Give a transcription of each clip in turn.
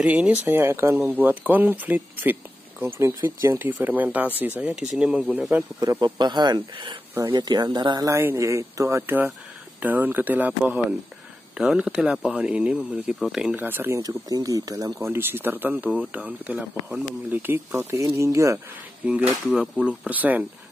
Hari ini saya akan membuat konflik fit. Konflik fit yang difermentasi. Saya di sini menggunakan beberapa bahan. Bahannya di antara lain yaitu ada daun ketela pohon. Daun ketela pohon ini memiliki protein kasar yang cukup tinggi. Dalam kondisi tertentu, daun ketela pohon memiliki protein hingga 20%.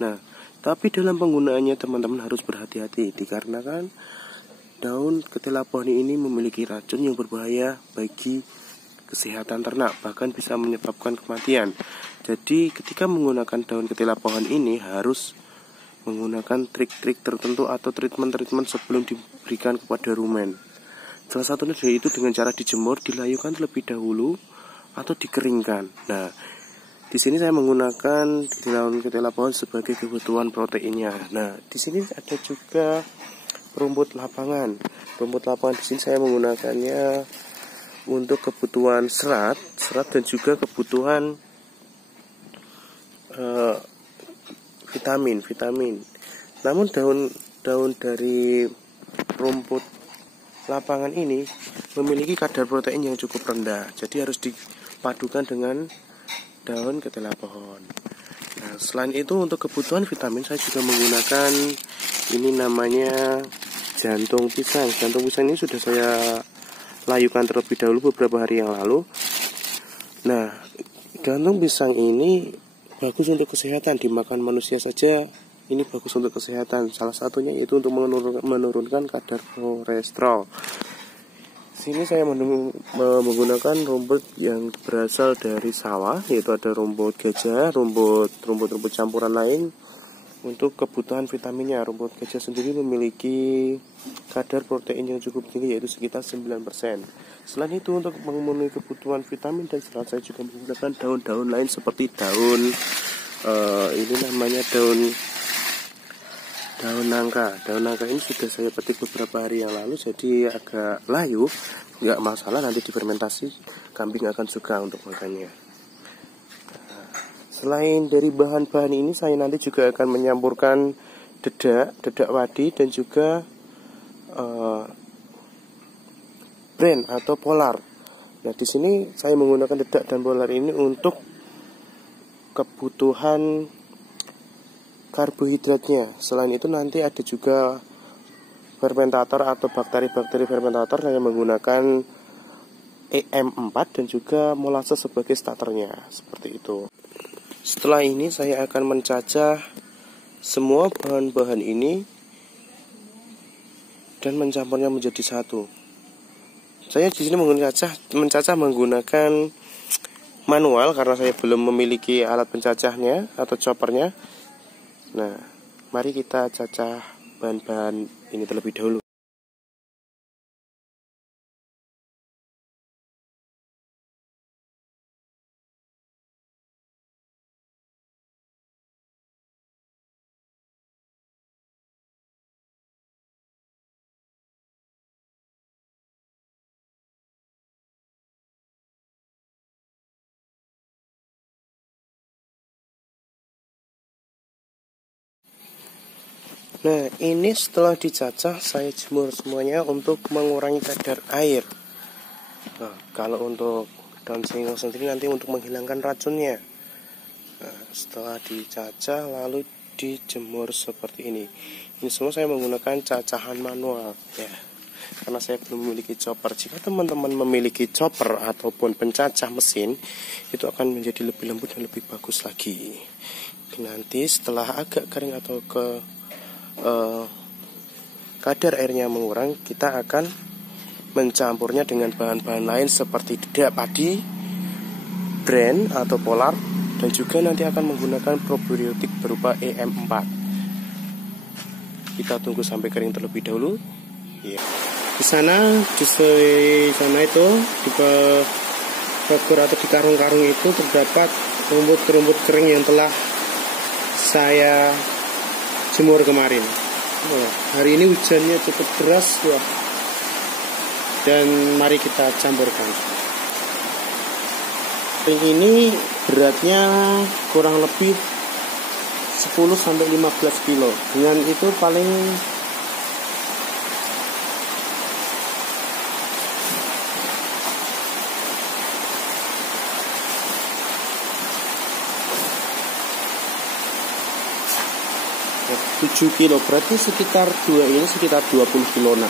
Nah, tapi dalam penggunaannya teman-teman harus berhati-hati dikarenakan daun ketela pohon ini memiliki racun yang berbahaya bagi kesehatan ternak, bahkan bisa menyebabkan kematian. Jadi ketika menggunakan daun ketela pohon ini harus menggunakan trik-trik tertentu atau treatment-treatment sebelum diberikan kepada rumen. Salah satunya yaitu dengan cara dijemur, dilayukan terlebih dahulu atau dikeringkan. Nah, di sini saya menggunakan daun ketela pohon sebagai kebutuhan proteinnya. Nah, di sini ada juga rumput lapangan. Rumput lapangan di sini saya menggunakannya untuk kebutuhan serat dan juga kebutuhan vitamin. Namun daun dari rumput lapangan ini memiliki kadar protein yang cukup rendah, jadi harus dipadukan dengan daun ketela pohon. Nah, selain itu untuk kebutuhan vitamin saya juga menggunakan ini namanya jantung pisang. Jantung pisang ini sudah saya layukan terlebih dahulu beberapa hari yang lalu. Nah, jantung pisang ini bagus untuk kesehatan, dimakan manusia saja ini bagus untuk kesehatan. Salah satunya yaitu untuk menurunkan kadar kolesterol. Sini saya menggunakan rumput yang berasal dari sawah, yaitu ada rumput gajah, rumput campuran lain. Untuk kebutuhan vitaminnya, rumput gajah sendiri memiliki kadar protein yang cukup tinggi yaitu sekitar 9%. Selain itu untuk memenuhi kebutuhan vitamin dan serat saya juga menggunakan daun-daun lain seperti daun ini namanya daun nangka. Daun nangka ini sudah saya petik beberapa hari yang lalu, jadi agak layu, nggak masalah, nanti difermentasi kambing akan suka untuk makannya. Selain dari bahan-bahan ini, saya nanti juga akan menyampurkan dedak wadi dan juga bran atau polar. Nah, di sini saya menggunakan dedak dan polar ini untuk kebutuhan karbohidratnya. Selain itu nanti ada juga fermentator atau bakteri-bakteri fermentator yang menggunakan EM4 dan juga molasses sebagai starternya, seperti itu. Setelah ini saya akan mencacah semua bahan-bahan ini dan mencampurnya menjadi satu. Saya di sini mencacah menggunakan manual karena saya belum memiliki alat pencacahnya atau choppernya. Nah, mari kita cacah bahan-bahan ini terlebih dahulu. Nah, ini setelah dicacah saya jemur semuanya untuk mengurangi kadar air. Nah, kalau untuk daun singkong sendiri nanti untuk menghilangkan racunnya. Nah, setelah dicacah lalu dijemur seperti ini. Ini semua saya menggunakan cacahan manual ya. Karena saya belum memiliki chopper. Jika teman-teman memiliki chopper ataupun pencacah mesin, itu akan menjadi lebih lembut dan lebih bagus lagi. Nanti setelah agak kering atau kadar airnya mengurang, kita akan mencampurnya dengan bahan-bahan lain seperti dedak padi, bran atau polar, dan juga nanti akan menggunakan probiotik berupa EM4. Kita tunggu sampai kering terlebih dahulu. Ya. Di sana itu di bakur atau di karung-karung itu terdapat rumput kering yang telah saya jemur kemarin. Hari ini hujannya cukup deras, wah. Dan mari kita campurkan. Ini beratnya kurang lebih 10-15 kilo. Dengan itu paling 7 kilo, berarti sekitar 2 ini sekitar 20 kiloan.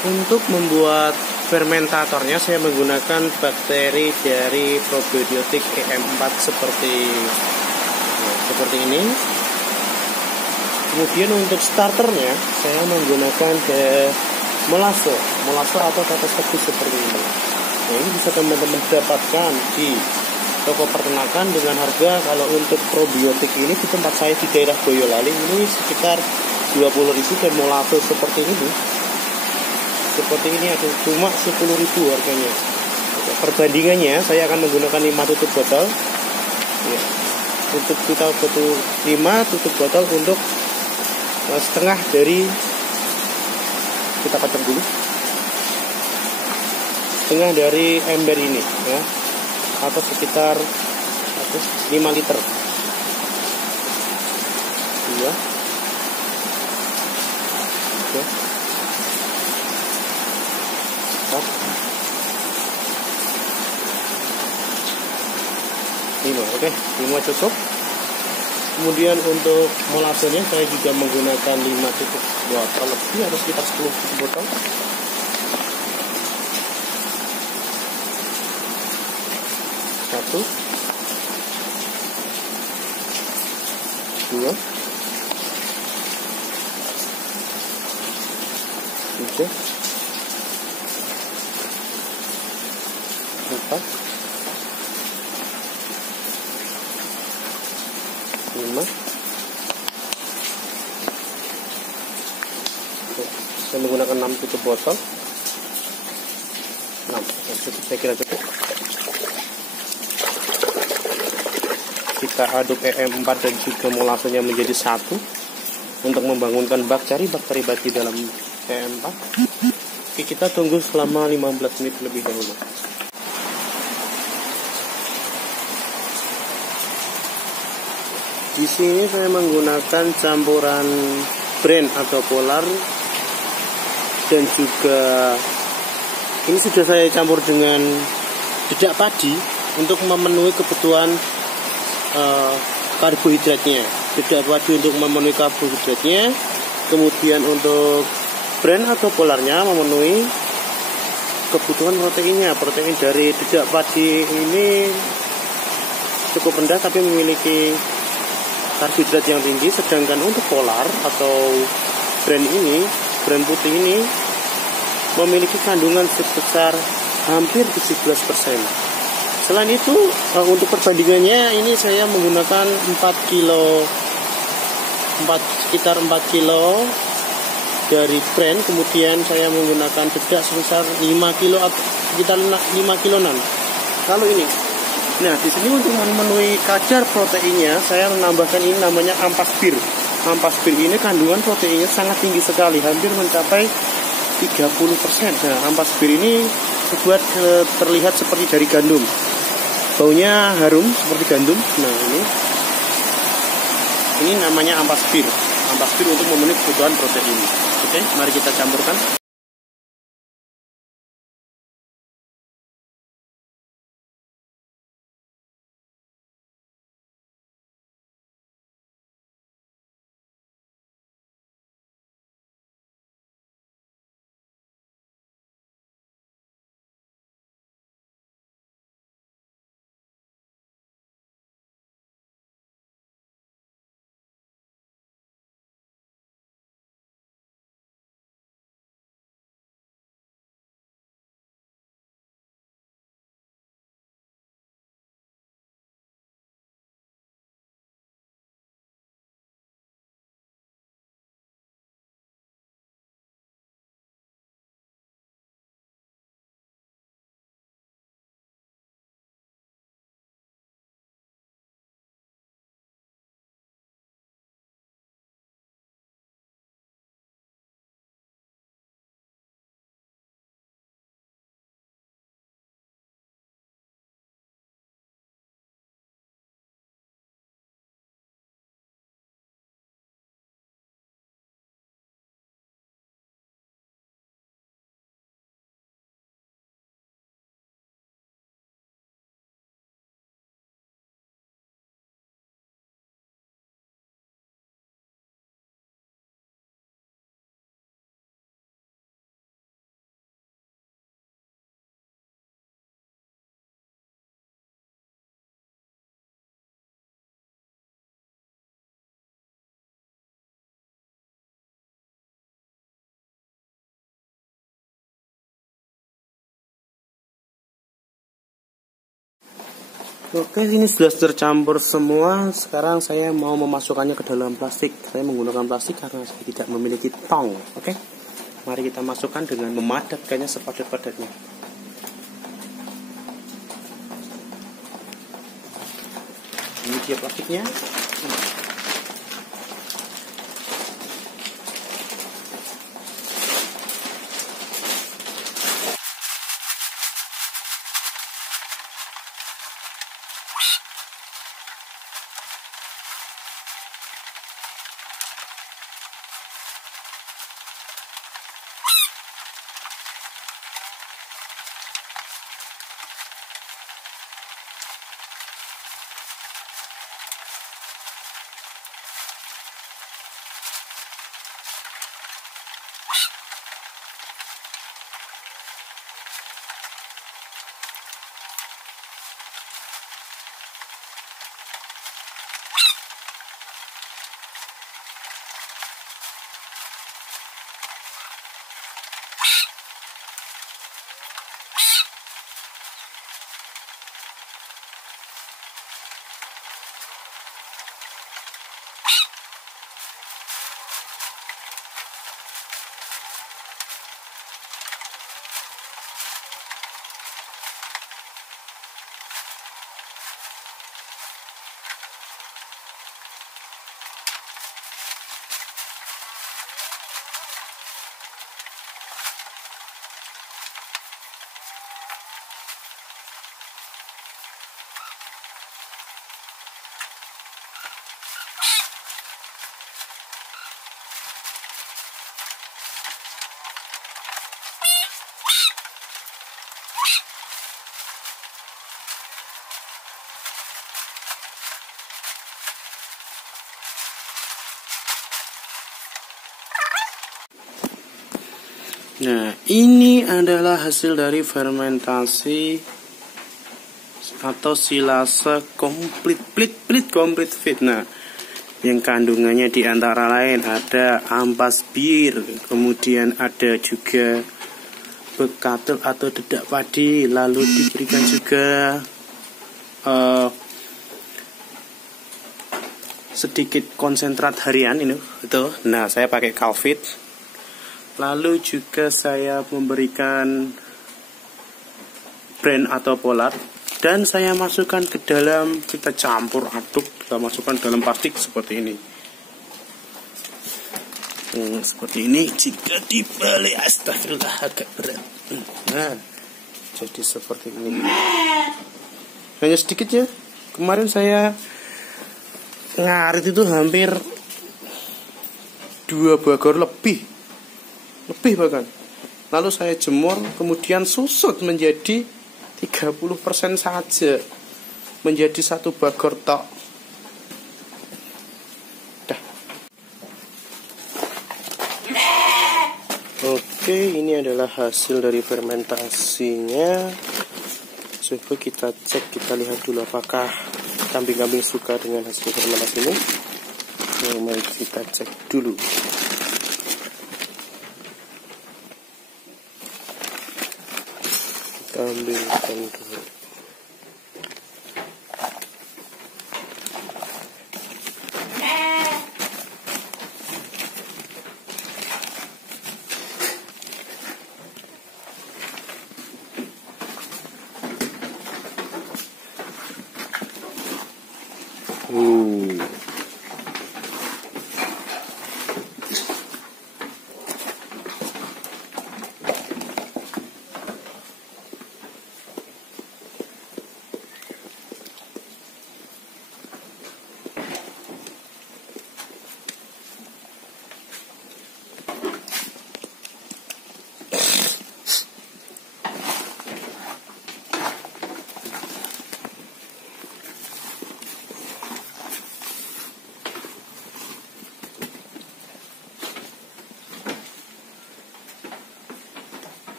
Untuk membuat fermentatornya saya menggunakan bakteri dari probiotik EM4 seperti ini. Kemudian untuk starternya saya menggunakan molase atau tetes tepung seperti ini. Nah, ini bisa teman-teman dapatkan di toko peternakan dengan harga, kalau untuk probiotik ini di tempat saya di daerah Boyolali ini sekitar 20.000, dan molase seperti ini ada cuma 10.000 harganya. Perbandingannya saya akan menggunakan 5 tutup botol ya. Untuk kita butuh 5 tutup botol untuk setengah dari, kita kocok dulu, setengah dari ember ini ya, atau sekitar 5 liter ya. Oke. Oke, 5 cukup. Kemudian untuk molasenya saya juga menggunakan 5 tutup botol lebih, atau sekitar 10 tutup botol. Satu, dua, tiga, empat, 5. Saya menggunakan 6 tutup botol. 6, cukup, saya kira cukup. Kita aduk EM4 dan juga molasenya menjadi satu untuk membangunkan bakteri di dalam EM4. Oke, kita tunggu selama 15 menit lebih dahulu. Di sini saya menggunakan campuran Bran atau Polar, dan juga ini sudah saya campur dengan dedak padi untuk memenuhi kebutuhan karbohidratnya. Dedak padi untuk memenuhi karbohidratnya, kemudian untuk Bran atau Polarnya memenuhi kebutuhan proteinnya. Protein dari dedak padi ini cukup rendah tapi memiliki karbohidrat yang tinggi, sedangkan untuk Polar atau Bran putih ini memiliki kandungan sebesar hampir 17%. Selain itu, untuk perbandingannya ini saya menggunakan sekitar 4 kilo dari Bran, kemudian saya menggunakan dedak sebesar 5 kilo atau sekitar 5 kiloan. Kalau ini, nah di sini untuk memenuhi kadar proteinnya saya menambahkan ini namanya Ampaspir. Ampaspir ini kandungan proteinnya sangat tinggi sekali, hampir mencapai 30%. Nah, Ampaspir ini dibuat terlihat seperti dari gandum. Baunya harum seperti gandum. Nah, ini namanya Ampaspir. Ampaspir untuk memenuhi kebutuhan protein. Oke, mari kita campurkan. Oke, ini sudah tercampur semua. Sekarang saya mau memasukkannya ke dalam plastik. Saya menggunakan plastik karena saya tidak memiliki tong. Oke, mari kita masukkan dengan memadatkannya sepadat-padatnya. Ini dia plastiknya. Nah, ini adalah hasil dari fermentasi atau silase complete fit. Nah, yang kandungannya di antara lain ada ampas bir, kemudian ada juga bekatul atau dedak padi, lalu diberikan juga sedikit konsentrat harian ini, itu. Nah, saya pakai Calvit. Lalu juga saya memberikan brand atau polar, dan saya masukkan ke dalam, kita campur aduk, kita masukkan dalam plastik seperti ini. Seperti ini. Jika dibalik, astagfirullah, agak berat. Nah, jadi seperti ini. Hanya sedikit ya. Kemarin saya ngarit itu hampir 2 bagor lebih bahkan. Lalu saya jemur, kemudian susut menjadi 30% saja, menjadi 1 bagor tok. Dah. Oke, ini adalah hasil dari fermentasinya. Coba kita cek, kita lihat dulu apakah kambing-kambing suka dengan hasil fermentasi ini. Mari kita cek dulu. Ambilkan dulu.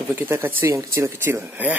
Coba kita kasih yang kecil-kecil ya.